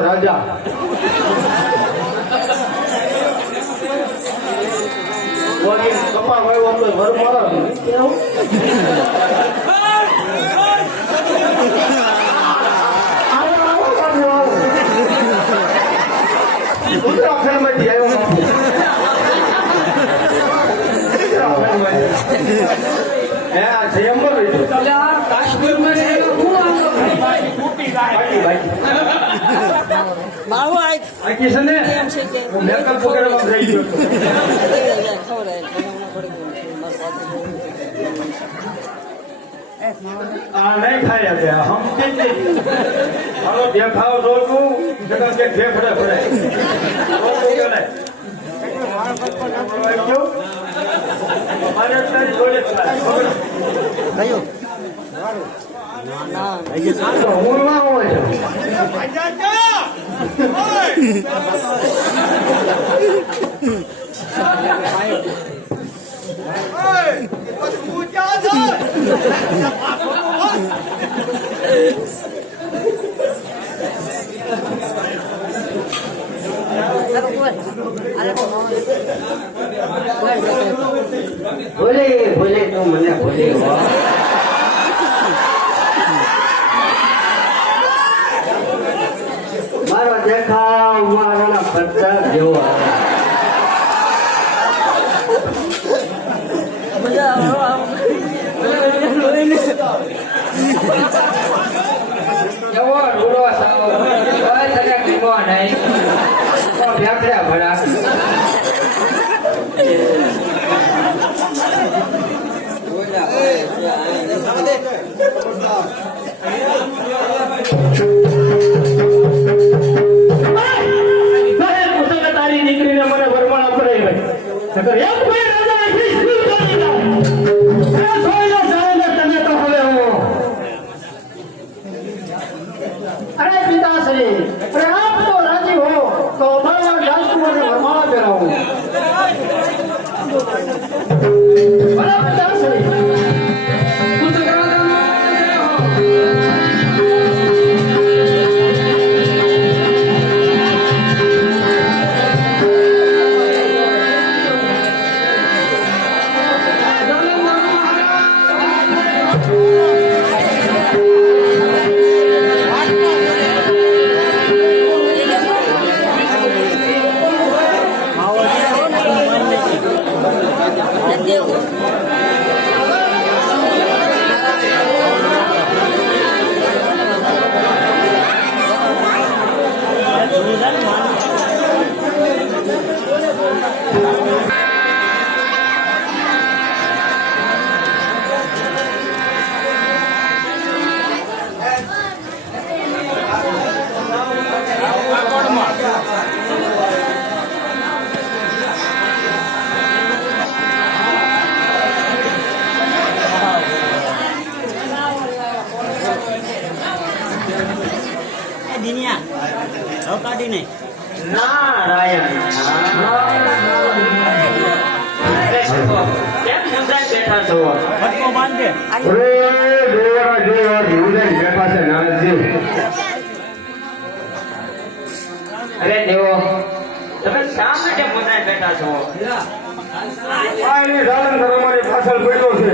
રાજા કપા ભાઈ આપણે વરમાળા ઉત્તરાખંડમાંથી આવ્યો કાશ્મીરમાં नहीं खाया गया हम हमारो देखाव जोड़ू जगह के देखड़े पड़े हमारे जोड़े હું ના હોય દેખાવ મારા પત્તા જેવો એવો રૂડો સાવ તને પીવો નહીં તો ભેખડ્યા ભડા તારી દીકરીને મને વરમાણા પડાઈ ભાઈ એક ભાઈ રાજા તમે તો હવે અરે પિતાશ્રી અરે આપ તો રાજી હો તો અમારા રાજકુમારને વરમાળા પહેરાવો બરાબર પિતાશ્રી નારાયણ કેમ મુંજાઈ બેઠા છો અરે દેવો તમે શા માટે મુંજાઈ બેઠા છો તમારી પાછળ પડ્યો છે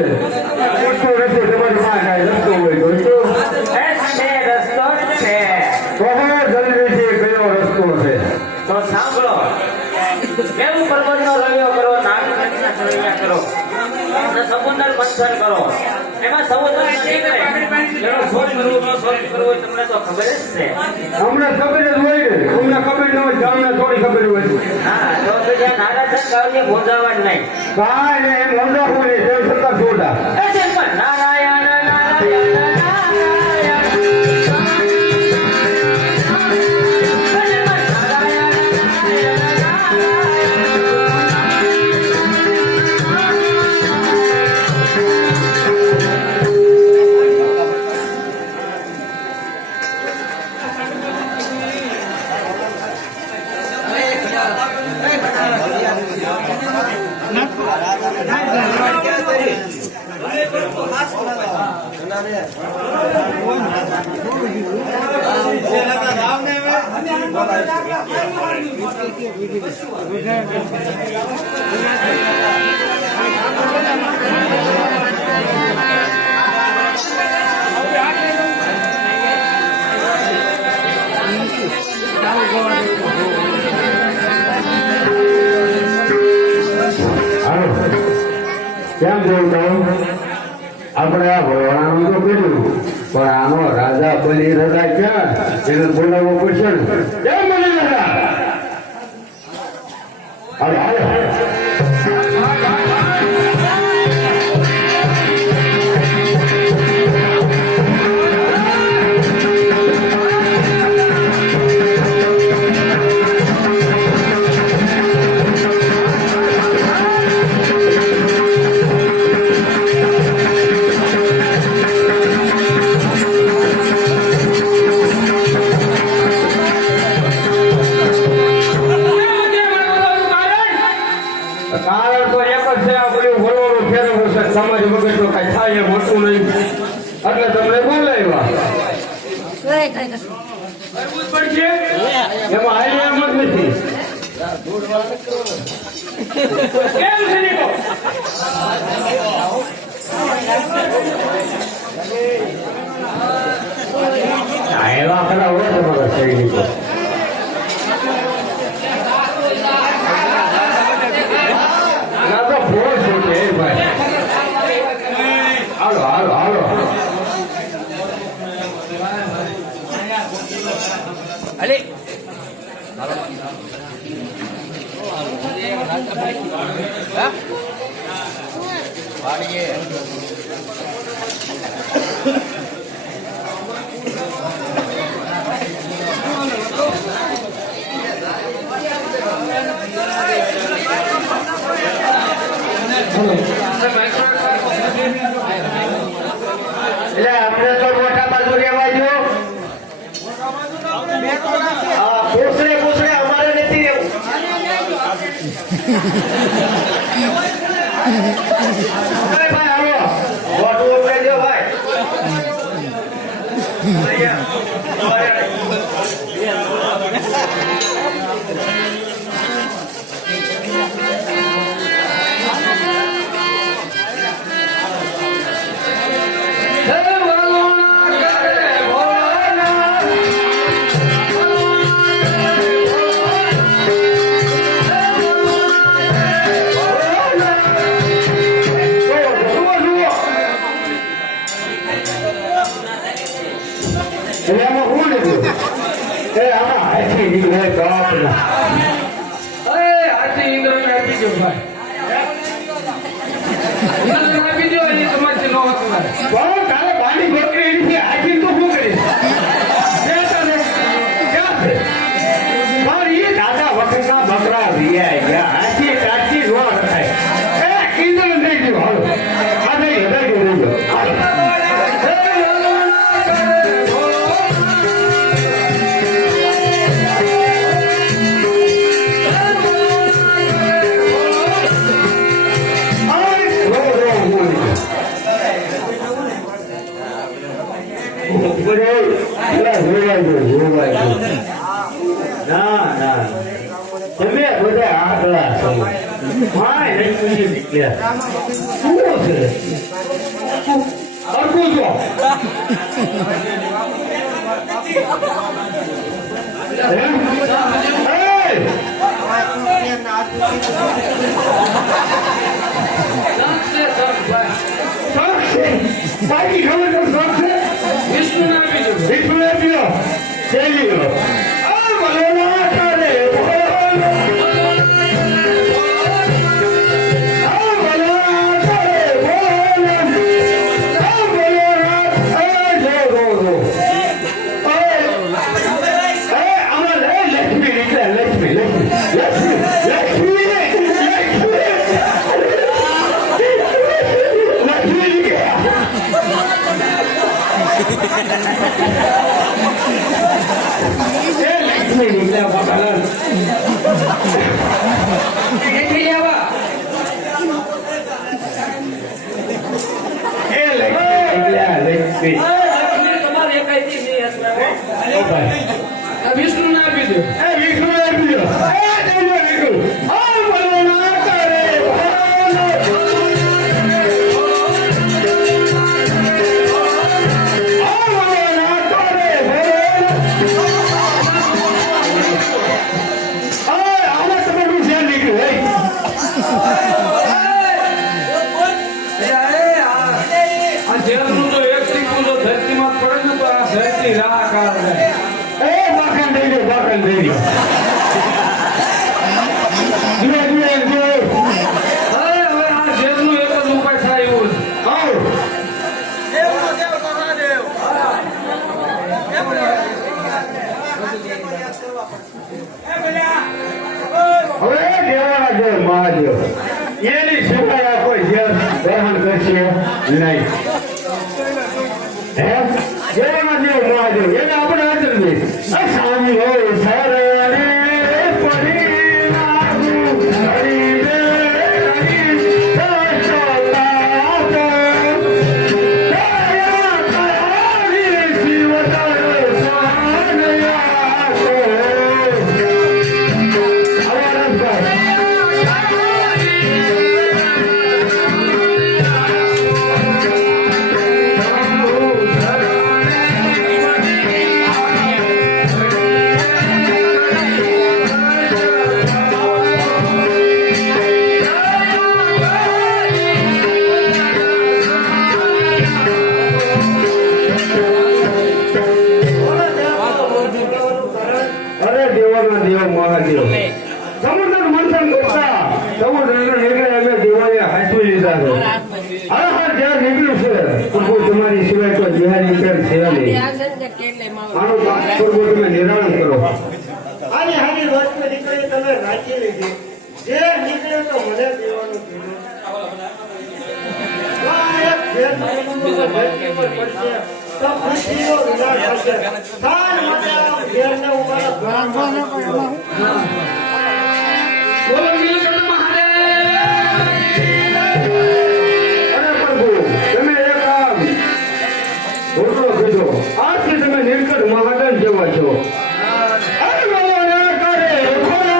પૂછતો નથી તમારી પાસે રસ્તો હોય રસ્તો છે તો જલ્દીથી કયો રસ્તો છે તો સાંભળો કેમ પર્વતનો રવ્યો કરો નાગ નદીના સરવૈયા કરો અને સમુદ્ર મંથન કરો એમાં સમુદ્ર નીકળે જેનો શોધ કરવો ન શોધ કરવો તમને તો ખબર જ છે અમને ખબર જ હોય ને અમને ખબર ન હોય તમને થોડી ખબર હોય હા તો જ્યાં નાના છે કાવજે ભોજાવા નહીં કાંઈ ને એમ મોંડા હોય તેમ છતાં છોડા નારાયણ નારાયણ કેમ બોલતો આપણે આ ભગવાનનું તો કીધું પણ આનો રાજા બલી રાજા ક્યાં એને બોલાવવો પડશે ને કેમ બલી રાજા અરે હાલો સમાજ વગર તો કઈ થાય એમ હોતું નહીં એટલે તમને બોલાવ્યા એમાં આઈડિયા એમ જ નથી એવા ખરા હોય તમારા સૈનિકો અલે હા વાડીએ એટલે આપણે તો મોટા બાજુ રહેવા જો પૂછડે અમારે નથી રહેવું અરે ભાઈ આવો મોટું ઉપડે જો ભાઈ તમે બધા આકડા છો માય નહીં નીકળ્યા શું છે અડકું છો બાકી ખબર તો શોખ છે વિષ્ણુ આપી દો શૈલી વિષ્ણુ ના આપી દો વિષ્ણુ આપી દો મહાદેવ એની સિવાય કોઈ ગ્રહણ કરશે નહીં હે જેમાં દેવ મહાદેવ એને આપણે હાજર નહીં સ્વામી હોય સરે દેવ મહાદેવ સમુદ્ર મંથન કરતા સમુદ્ર નીકળે અમે દિવાળીએ હાચવી લીધા છે હા હા જ્યાં નીકળ્યું છે પ્રભુ તમારી સિવાય કોઈ બિહારી પેર છે નહીં આનું પ્રભુ તમે નિરાણ કરો આની હાની વસ્તુ નીકળી તમે રાખી લીધી જે નીકળે તો મને દેવાનું કીધું આ એક જે ધર્મનો ધરતી પર પડશે તો ખુશીનો વિનાશ થશે સાર માટે આ ઘેરને ઉભા બોલો નીલકંઠ મહાદેવ અરે પ્રભુ તમે એક કામ બોલો કીધો આજથી તમે નીલકંઠ મહાદેવ જેવા છો અરે બોલો ને કરે બોલો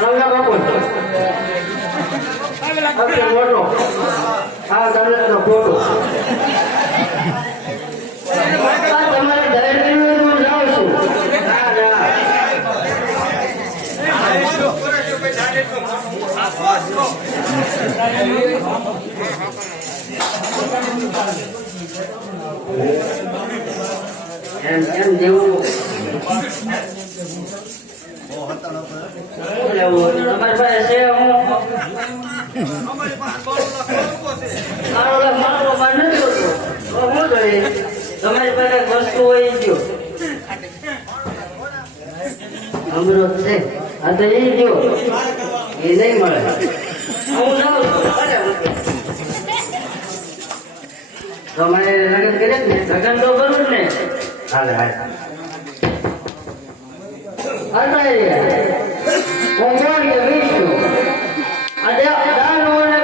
નવલા બાપુ મોટો હા દાદાનો ફોટો તમારે ડાયરેક્ટ હું જાઉં છું ના ના એમ જેવું તમારી પાસે છે હું મારો બાર નથી હોતો શું જોઈએ તમારી પાસે વસ્તુ હોય ગયો અમૃત છે આ તો એ ગયો એ નહીં મળે હું જાઉં છું તમારે લગ્ન કરે ને લગ્ન તો કરવું જ ને હાલે હાલે વિષ્ણુ આજે દાનો ને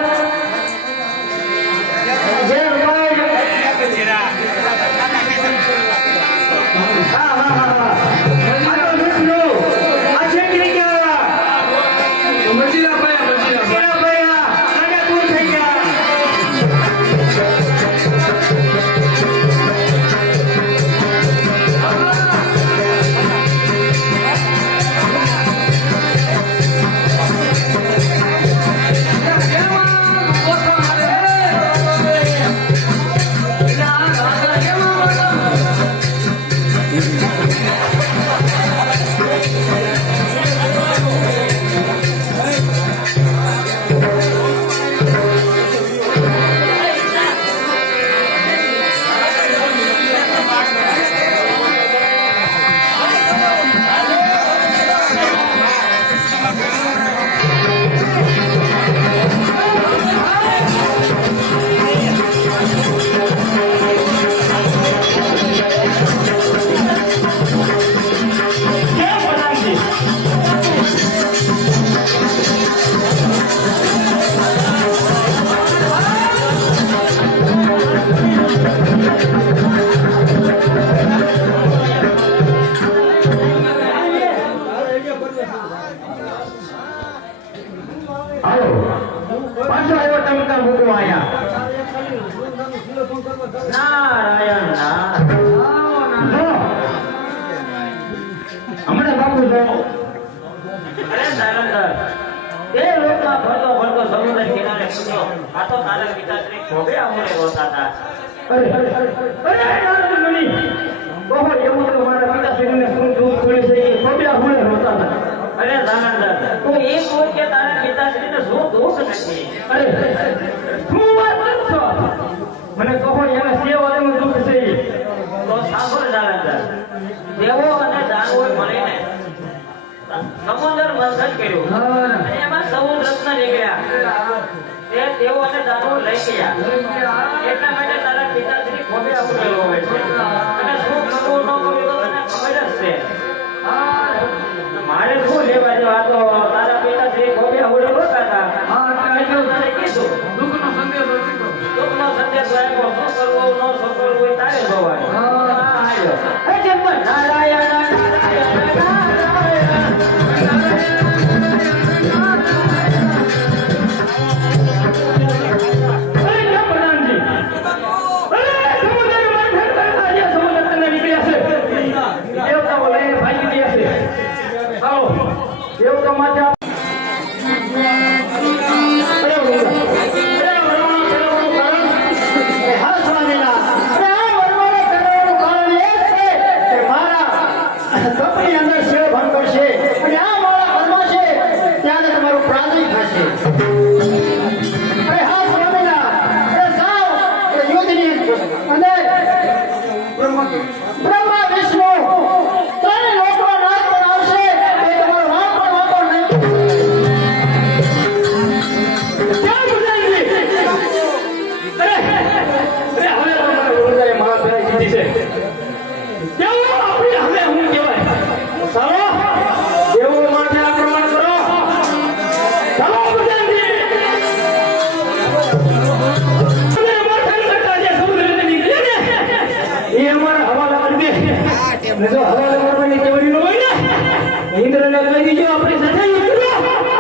હમણાં બાપુ અરે સાયલેન્સર એ લોકમાં ફરતો ફરતો સમુદ્ર કિનારે પૂછ્યો આ તો તારા પિતાશ્રી ખોબે આમોને રોતા હતા અરે મુનિ ઓહો એવું તો મારા પિતાશ્રીને શું દુઃખ પડી છે કે ખોબે આમોને રોતા હતા અરે સાયલેન્સર તું એ કહો કે તારા પિતાશ્રીને શું દુઃખ નથી અરે શું વાત કરો છો મને કહો એના સેવાનું દુઃખ છે તો સાંભળ સાયલેન્સર દેવો અને દાનવો મળીને સમુદ્ર મંથન કર્યું અને એમાં 14 રત્ન નીકળ્યા તે દેવો અને દાનવો લઈ ગયા એટલા માટે તારા પિતાશ્રી ખોબે આવું હોય છે અને શું કરવું ન કરવું તો તને ખબર જ છે મારે શું લેવા જો આ તો તારા પિતાશ્રી ખોબે આવું હોતા હતા તને કીધું દુઃખનો સંદેશ આપ્યો શું કરવું ન શું કરવું તારે જોવાનું નારાયણ જો હવા કરવાની કેવડી ન હોય ને ઇન્દ્રને કહી દીજો આપણી સાથે યુદ્ધ કરો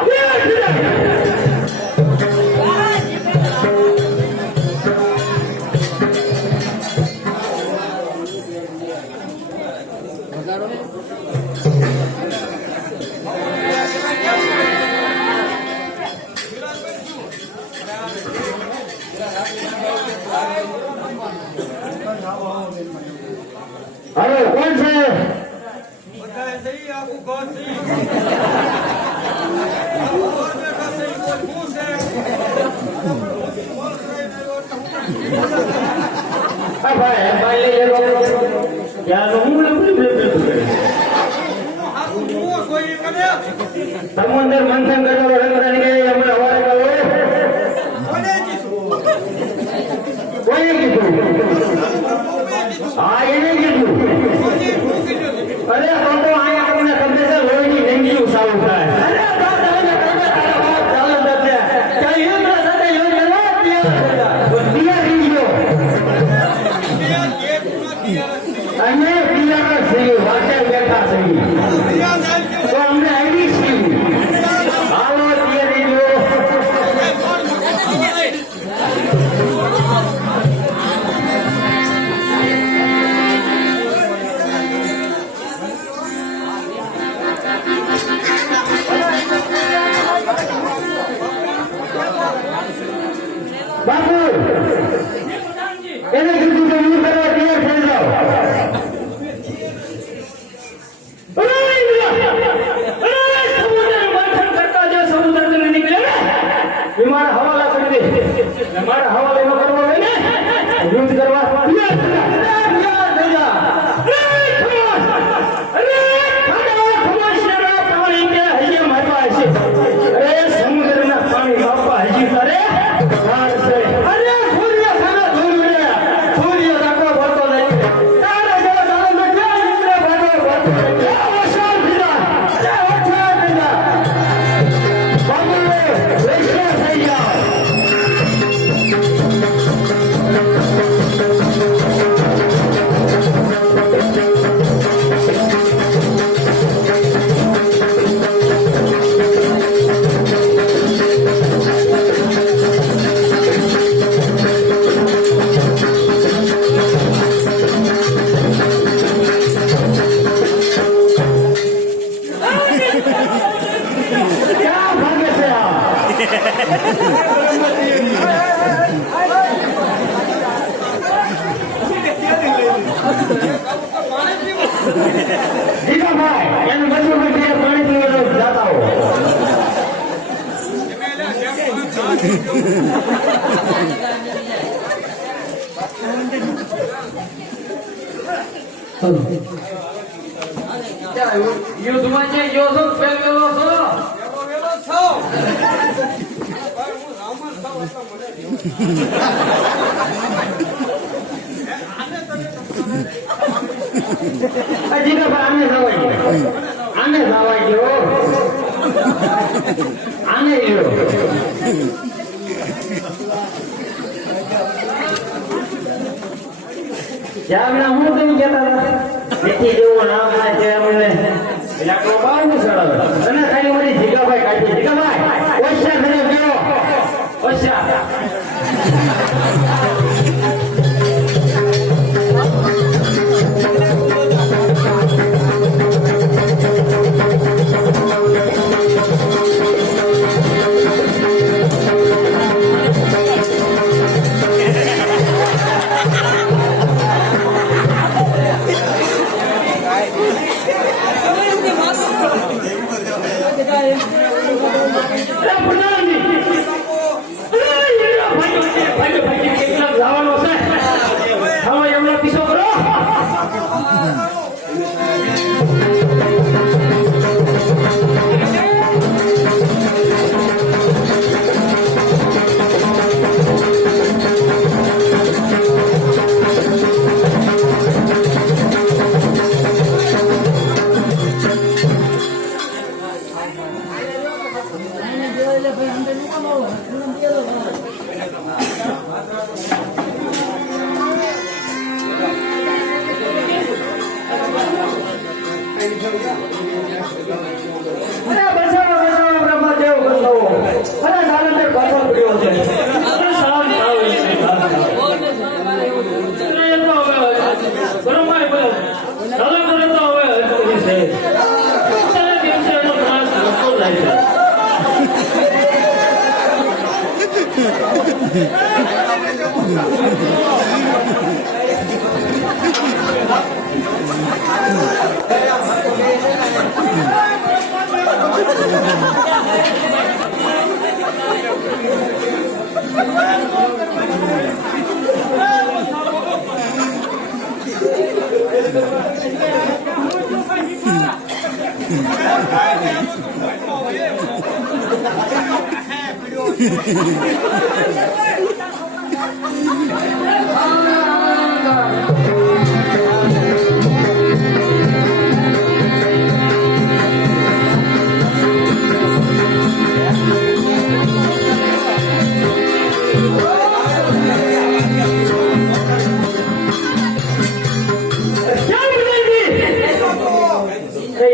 આ ભાઈ ભાઈ લઈ લેવો ત્યાં તો હું સમુદ્ર મંથન કરતો રંગરાની કે અમે હવારે કાલો કોઈએ કીધું હા એને કીધું અરે તો અહીંયા તમને ખબર છે લોહીની ડેંગી સારું થાય અરે ચાલો દાદા ચાલ યુદ્ધ સાથે યુદ્ધ દિયા રીજો અને દિયા સહી વાતે બેઠા સહી તો અમને આવી છે હાલો દિયા રીજો બાપુ એને કીધું કે હું કરવા તૈયાર થઈ જાઓ મારા હવાલા કરી દે મારા હવાલે ન કરવો હોય ને યુદ્ધ કરવા તૈયાર થઈ જા સમુદ્રના પાણી બાપા હજી કરે ભાઈ એનું બધું પાણી પીવા જાતા હો યુદ્ધમાં જે ગયો છો પેલો છો હજી આને જવાય ગયો આને ગયો જામના હું કઈ કહેતા હતા જેથી જેવું નામ ના છે અમને એટલે આપણો બાર નું સરળ અને ખાલી મારી જીગાભાઈ કાઢી જીગાભાઈ ઓછા થઈને ગયો ઓછા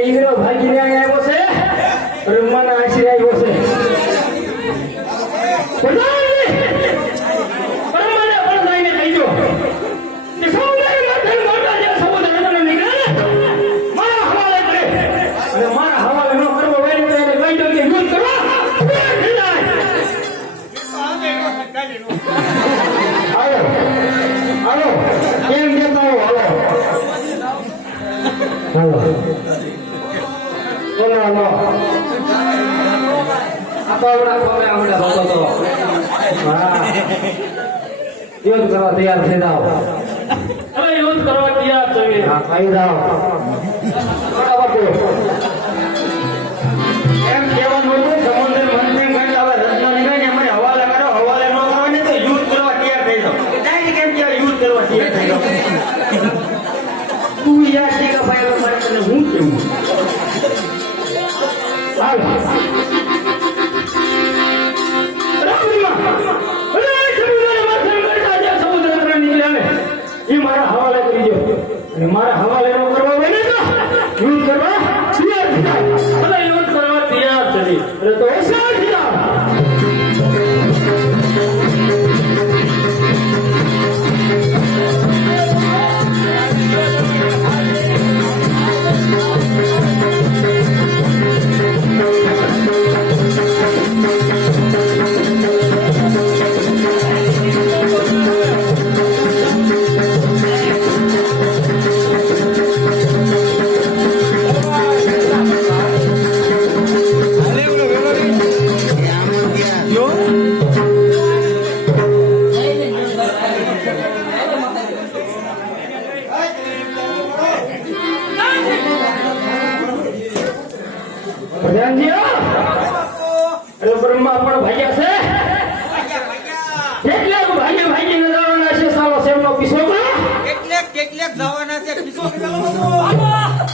ઈગરો ભાગીને અહીંયા આવ્યો છે રમવાના આશી આવ્યો છે પરમાને પરમાઈને કહીજો કે સૌને માથે મોટા જે સમુદ્ર નીકળે ને મારા હવાલે કરે અને મારા હવાલે ન કરવો હોય તો એને કહી દો કે યુદ્ધ કરવા હાલો હાલો કેમ દેતા હો હાલો હાલો હાલો આપણા બાબા તો હા યુદ્ધ કરવા તૈયાર થઈ જાઓ હવે યુદ્ધ કરવા તૈયાર છે હા ખાઈ જાઓ બરાબર એમ કહેવાનું હતું સમુદ્ર મંથન કરી હવે રત્ન નીકળે અમારે હવાલે કરો હવાલે ન કરો ને તો યુદ્ધ કરવા તૈયાર થઈ જાઓ ડાયરેક્ટ કેમ કે યુદ્ધ કરવા તૈયાર થઈ જાઓ તું યાર ઠીક ભાઈ મારે તને હું કેવું હાલ મારા હવાલે કરી દો અને મારા હવાલે નો કરવા હોય ને તો યુદ્ધ કરવા તૈયાર થઈ જાય હવે યુદ્ધ કરવા તૈયાર છે એટલે તો હોશિયાર થઈ જાઓ પ્રધાનજી અરે બ્રહ્મા પણ ભાગ્યા છે કેટલાક ભાગ્ય જવાના છે સાલો સેમનો પીસો કેટલેક જવાના છે પીછો